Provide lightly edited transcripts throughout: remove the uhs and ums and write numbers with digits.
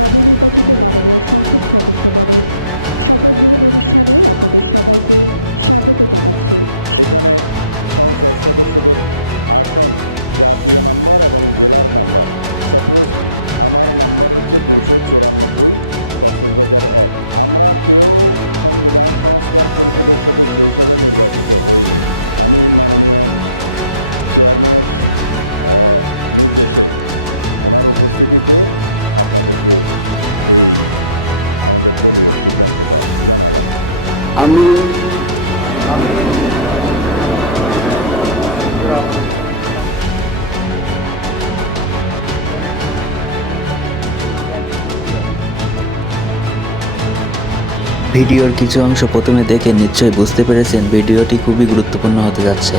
নবনির্বাচিত মাননীয় সংসদ সদস্যগণের শপথ গ্রহণ অনুষ্ঠানে আপনাদের সবাইকে স্বাগত জানাচ্ছি। এখানে সংসদ সদস্যদের আসন জাতীয় নাম্বার এবং জেলার নাম্বার। সাপোজ আমার নাম্বার হচ্ছে 294, কক্সবাজার 1। আমরা কেউ সংবিধান সংস্কার পরিষদের সদস্য হিসেবে নির্বাচিত হইনি। আমি মাননীয় চেয়ারম্যানের নির্দেশে ওনার উপস্থিতিতে আপনাদেরকে এই আমাদের দলীয় সিদ্ধান্তটা জানালাম। আমি ভিডিওর কিছু অংশ প্রথমে দেখে নিশ্চয়ই বুঝতে পেরেছেন ভিডিওটি খুবই গুরুত্বপূর্ণ হতে যাচ্ছে।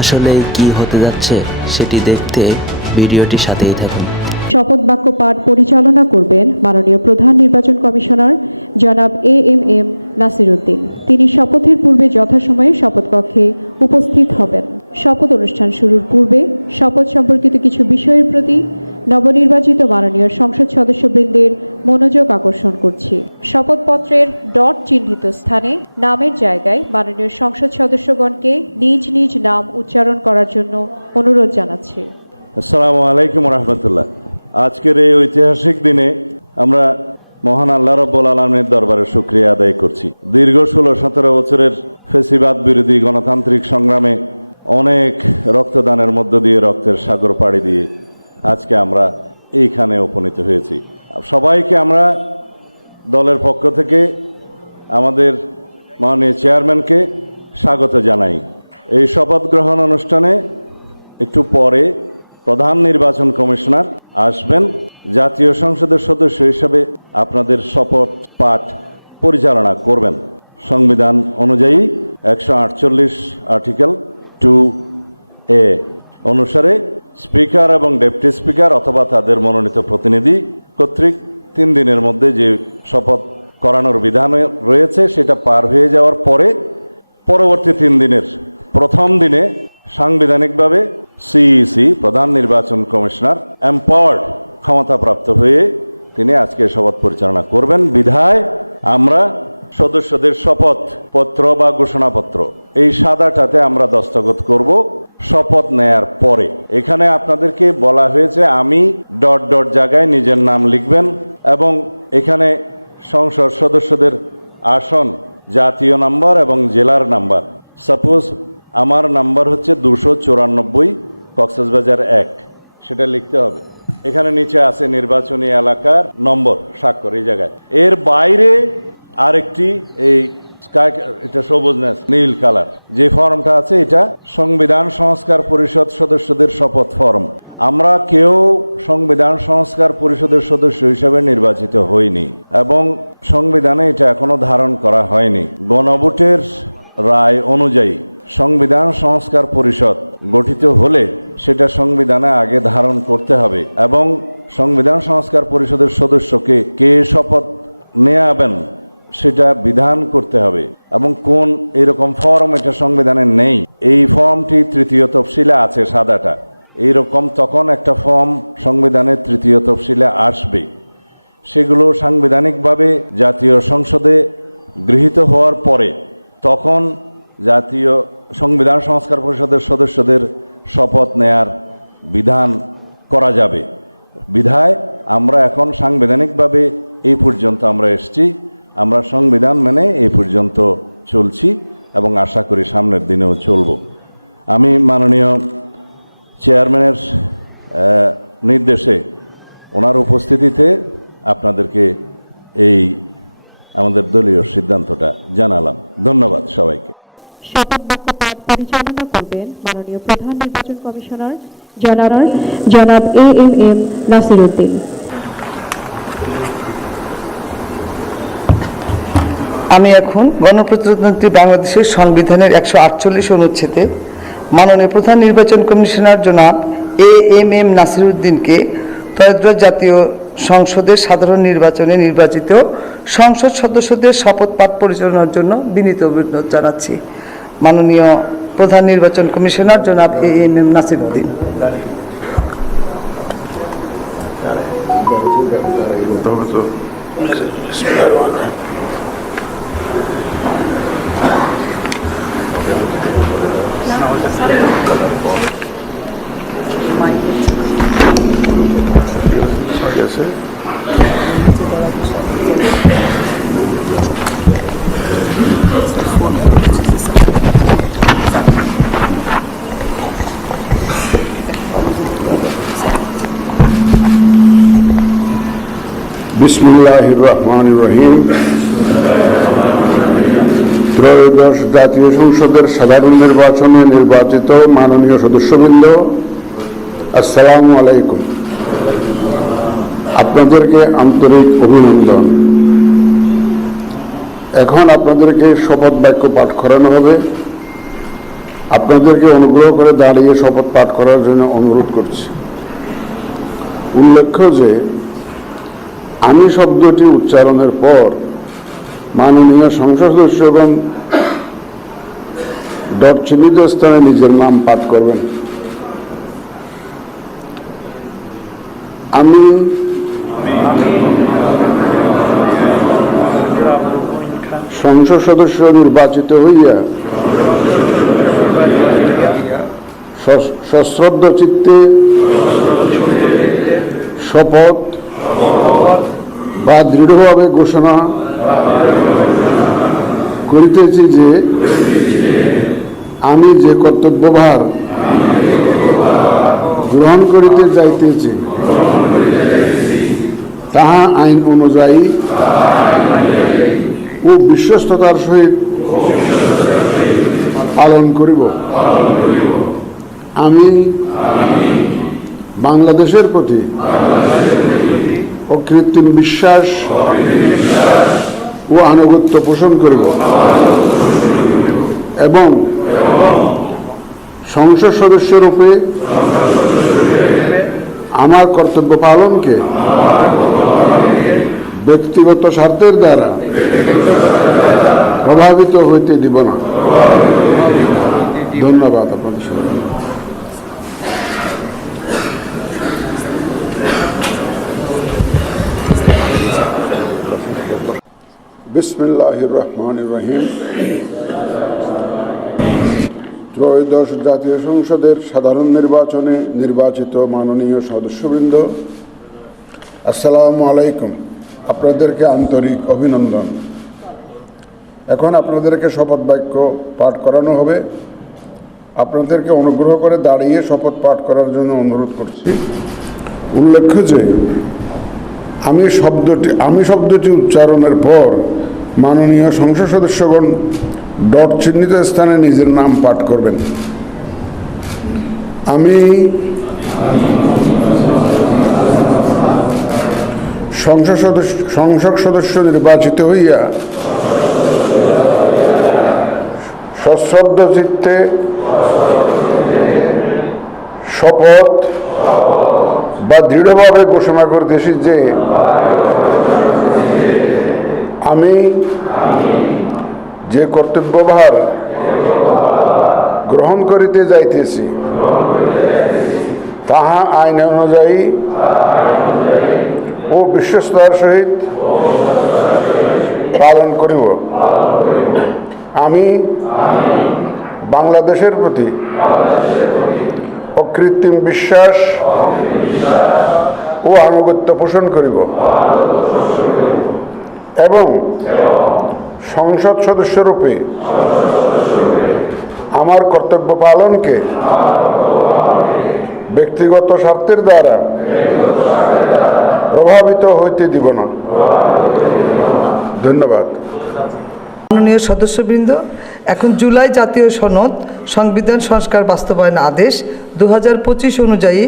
আসলে কি হতে যাচ্ছে সেটি দেখতে ভিডিওটির সাথেই থাকুন। শপথ বাক্য পাঠ পরিচালনা করবেন মাননীয় প্রধান নির্বাচন কমিশনার জনাব AMM নাসির উদ্দিন। তিনি শপথের পূর্বে যথাসময়ে শপথ কক্ষে উপস্থিত হবেন। শপথ অনুষ্ঠান শুরুর পূর্বে শপথ সম্পর্কিত কিছু বিষয়ের প্রতি নবনির্বাচিত মাননীয় সংসদ সদস্যবৃন্দের মনোযোগ আকর্ষণ করছি। শপথপত্রের ডট চিহ্নিত স্থানে নামের জায়গায় মাননীয় সংসদ সদস্যগণকে নিজ নিজ নাম উচ্চারণ করার জন্য অনুরোধ জানাচ্ছি। আসসালামু আলাইকুম রহমতুল্লাহ। আজকের এই ঐতিহাসিক দিনে আমরা মহান আল্লাহ রাব্বুল আলামিনের দরবারে শুকরিয়া আদায় করছি। দীর্ঘ 16-17 বছরের ফ্যাসিবাদ বিরোধী গণতান্ত্রিক সংগ্রামে অনেক রক্তদানের মধ্য দিয়ে, রক্তের সাগর পাড়ি দিয়ে আজকে আমরা এইখানে উপনীত হয়েছি। সবাইকে আমরা দলের পক্ষ থেকে আমাদের মাননীয় চেয়ারম্যানকে স্বাগত জানাই। এই শপথ গ্রহণ অনুষ্ঠানে একটু পরে প্রধান নির্বাচন কমিশনার আসবেন। জাতীয় সংসদের সদস্য হিসেবে আপনাদের শপথ পাঠ পরিচালনা করবেন। সংবিধান অনুযায়ী 148 আর্টিকেল 2A অনুসারে স্পিকার এবং ডেপুটি স্পিকার অথবা তাদের মনোনীত প্রতিনিধি কর্তৃক 3 দিনের মধ্যে যে শপথ করানোর বিধান রয়েছে সেটা পার হয়ে যাওয়ার পরে পরবর্তী 3 দিনের প্রথম দিনে সাংবিধানিকভাবে CEC প্রধান নির্বাচন কমিশনার এম্পাওয়ার্ড ক্ষমতাপ্রাপ্ত হয়ে তিনি আজকে শপথ পরিচালনা করবেন। বিধায় আমরা সদস্যদের শপথ পত্র বা ঘোষণাপত্র এই সাদাটাতে আমরা দস্তখত করব শপথ নেয়ার পরে। এখানে আপনাদেরকে বলা হয়েছে আমি ডট ডট জায়গায় নিজের নাম লিখবেন এবং এখানে সংসদ সদস্যদের আসন জাতীয় নাম্বার এবং জেলার নাম্বার। সাপোজ আমার নাম্বার হচ্ছে 294, কক্সবাজার 1, সেটা লিখতে হবে। এখানে নিচে আছে নির্বাচনী এলাকার নম্বর, স্বাক্ষর এই জায়গায়। এর বাইরে আরেকটি এই এটা সবুজ না নীল কালার যে ফর্মটা আছে এটা সংবিধান সংস্কার পরিষদ সদস্যদের শপথ ফর্ম। আমরা কেউ সংবিধান সংস্কার পরিষদের সদস্য হিসেবে নির্বাচিত হইনি এবং সংবিধানে এটা এখনো ধারণ করা হয়নি। গণভোটের রায় অনুযায়ী সংবিধান সংস্কার পরিষদ গঠিত হলে সেটা সংবিধানে আগে ধারণ করতে হবে এবং সংবিধান সংস্কার পরিষদের সদস্যকে কে শপথ নেয়াবেন সেটা বিধান করতে হবে এবং কোন এরকম ফর্ম এটা সংবিধানে নেই। এই ফর্মটি 3য় তফসিলে আছে সাদাটা। এইরকম তখন একটা ফর্ম সংবিধানের 3য় তফসিলে আসবে। সেগুলো সাংবিধানিকভাবে জাতীয় সংসদে গৃহীত হওয়ার পরে তখন জাতীয় সংবিধান সংস্কার পরিষদের সদস্যদের শপথ নেয়ার বিধান করা যাবে। বিধায় আমরা এখন সাংবিধানিকভাবে এই পর্যন্ত আমরা এসেছি। আমরা সংবিধান মেনে এই পর্যন্ত চলছি এবং আশা করি সামনের দিনেও চলব। আমি মাননীয় চেয়ারম্যানের নির্দেশে ওনার উপস্থিতিতে আপনাদেরকে এই আমাদের দলীয় সিদ্ধান্তটা জানালাম। ধন্যবাদ সবাইকে। শপথ বাক্য পাঠ পরিচালনা করবেন মাননীয় প্রধান নির্বাচন কমিশনার জনাব AMM নাসির উদ্দিন। আমি এখন গণপ্রজাতন্ত্রী বাংলাদেশের সংবিধানের 148 অনুচ্ছেদে মাননীয় প্রধান নির্বাচন কমিশনার জনাব AMM নাসির উদ্দিনকে ত্রয়োদশ জাতীয় সংসদের সাধারণ নির্বাচনে নির্বাচিত সংসদ সদস্যদের শপথ পাঠ পরিচালনার জন্য বিনীত অনুরোধ জানাচ্ছি। মাননীয় প্রধান নির্বাচন কমিশনার জনাব AMM নাসির উদ্দিন। করতে হবে তো। ঠিক আছে। বিসমিল্লাহির রহমানির রহিম। ত্রয়োদশ জাতীয় সংসদের সাধারণ নির্বাচনে নির্বাচিত মাননীয় সদস্যবৃন্দ, আসসালামু আলাইকুম। আপনাদেরকে আন্তরিক অভিনন্দন। এখন আপনাদেরকে শপথ বাক্য পাঠ করানো হবে। আপনাদেরকে অনুগ্রহ করে দাঁড়িয়ে শপথ পাঠ করার জন্য অনুরোধ করছি। উল্লেখ্য যে আমি শব্দটি উচ্চারণের পর মাননীয় সংসদ সদস্যগণ ডট চিহ্নিত স্থানে নিজের নাম পাঠ করবেন। আমি সংসদ সদস্য নির্বাচিত হইয়া সশ্রদ্ধ চিত্তে শপথ বা দৃঢ়ভাবে ঘোষণা করিতেছি যে আমি যে কর্তব্যভার গ্রহণ করিতে যাইতেছি তাহা আইন অনুযায়ী ও বিশ্বস্ততার সহিত পালন করিব। আমি বাংলাদেশের প্রতি অকৃত্রিম বিশ্বাস ও আনুগত্য পোষণ করিব এবং সংসদ সদস্য রূপে আমার কর্তব্য পালনকে ব্যক্তিগত স্বার্থের দ্বারা প্রভাবিত হইতে দিব না। ধন্যবাদ আপনাদের সবাই। বিসমিল্লাহির রহমানির রহিম। ত্রয়োদশ জাতীয় সংসদের সাধারণ নির্বাচনে নির্বাচিত মাননীয় সদস্যবৃন্দ, আসসালামু আলাইকুম। আপনাদেরকে আন্তরিক অভিনন্দন। এখন আপনাদেরকে শপথ বাক্য পাঠ করানো হবে। আপনাদেরকে অনুগ্রহ করে দাঁড়িয়ে শপথ পাঠ করার জন্য অনুরোধ করছি। উল্লেখ্য যে আমি শব্দটি উচ্চারণের পর মাননীয় সংসদ সদস্যগণ ডট চিহ্নিত স্থানে নিজের নাম পাঠ করবেন। আমি সংসদ সদস্য নির্বাচিত হইয়া সশ্রদ্ধ চিত্তে শপথ বা দৃঢ়ভাবে ঘোষণা করতেছি যে আমি যে কর্তব্যভার গ্রহণ করিতে যাইতেছি তাহা আইন অনুযায়ী ও বিশ্বস্ততার সহিত পালন করিব। আমি বাংলাদেশের প্রতি অকৃত্রিম বিশ্বাস ও আনুগত্য পোষণ করিব এবং সংসদ সদস্যরূপে আমার কর্তব্য পালনকে ব্যক্তিগত স্বার্থের দ্বারা প্রভাবিত হইতে দিব না। ধন্যবাদ। মাননীয় সদস্যবৃন্দ, এখন জুলাই জাতীয় সনদ সংবিধান সংস্কার বাস্তবায়ন আদেশ 2025 অনুযায়ী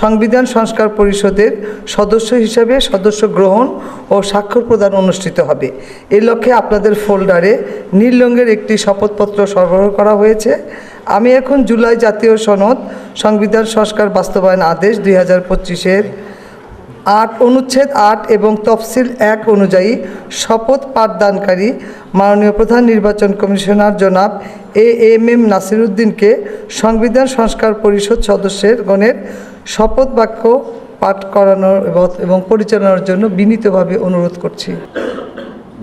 সংবিধান সংস্কার পরিষদের সদস্য হিসাবে সদস্য গ্রহণ ও স্বাক্ষর প্রদান অনুষ্ঠিত হবে। এই লক্ষ্যে আপনাদের ফোল্ডারে নীল রঙের একটি শপথপত্র সরবরাহ করা হয়েছে। আমি এখন জুলাই জাতীয় সনদ সংবিধান সংস্কার বাস্তবায়ন আদেশ 2025-এর 8 অনুচ্ছেদ 8 এবং তফসিল 1 অনুযায়ী শপথ পাঠদানকারী মাননীয় প্রধান নির্বাচন কমিশনার জনাব AMM নাসিরউদ্দিনকে সংবিধান সংস্কার পরিষদ সদস্যের গণের শপথ বাক্য পাঠ করানোর এবং পরিচালনার জন্য বিনীতভাবে অনুরোধ করছি।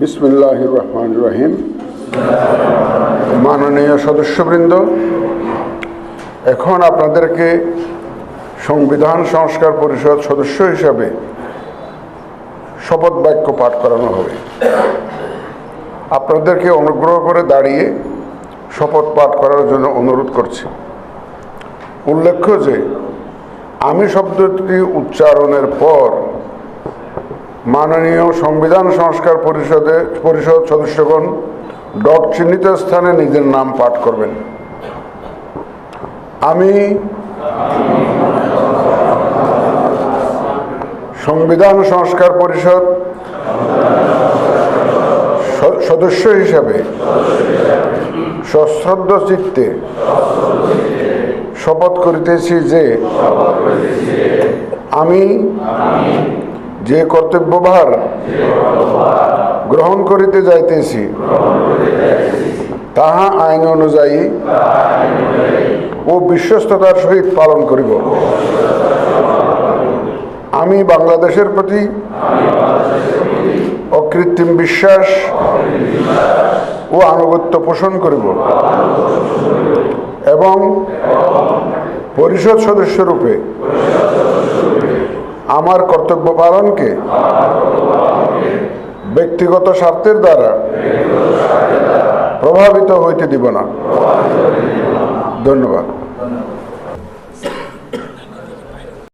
বিসমিল্লাহির রহমানির রহিম। মাননীয় সদস্যবৃন্দ, এখন আপনাদেরকে সংবিধান সংস্কার পরিষদ সদস্য হিসাবে শপথ বাক্য পাঠ করানো হবে। আপনাদেরকে অনুগ্রহ করে দাঁড়িয়ে শপথ পাঠ করার জন্য অনুরোধ করছি। উল্লেখ্য যে আমি শব্দটি উচ্চারণের পর মাননীয় সংবিধান সংস্কার পরিষদ সদস্যগণ ডট চিহ্নিত স্থানে নিজের নাম পাঠ করবেন। আমি সংবিধান সংস্কার পরিষদ সদস্য হিসাবে সশ্রদ্ধ চিত্তে শপথ করিতেছি যে আমি যে কর্তব্যভার গ্রহণ করিতে যাইতেছি তাহা আইন অনুযায়ী ও বিশ্বস্ততার সহিত পালন করিব। আমি বাংলাদেশের প্রতি অকৃত্রিম বিশ্বাস ও আনুগত্য পোষণ করিব এবং পরিষদ সদস্যরূপে আমার কর্তব্য পালনকে ব্যক্তিগত স্বার্থের দ্বারা প্রভাবিত হইতে দিব না। ধন্যবাদ।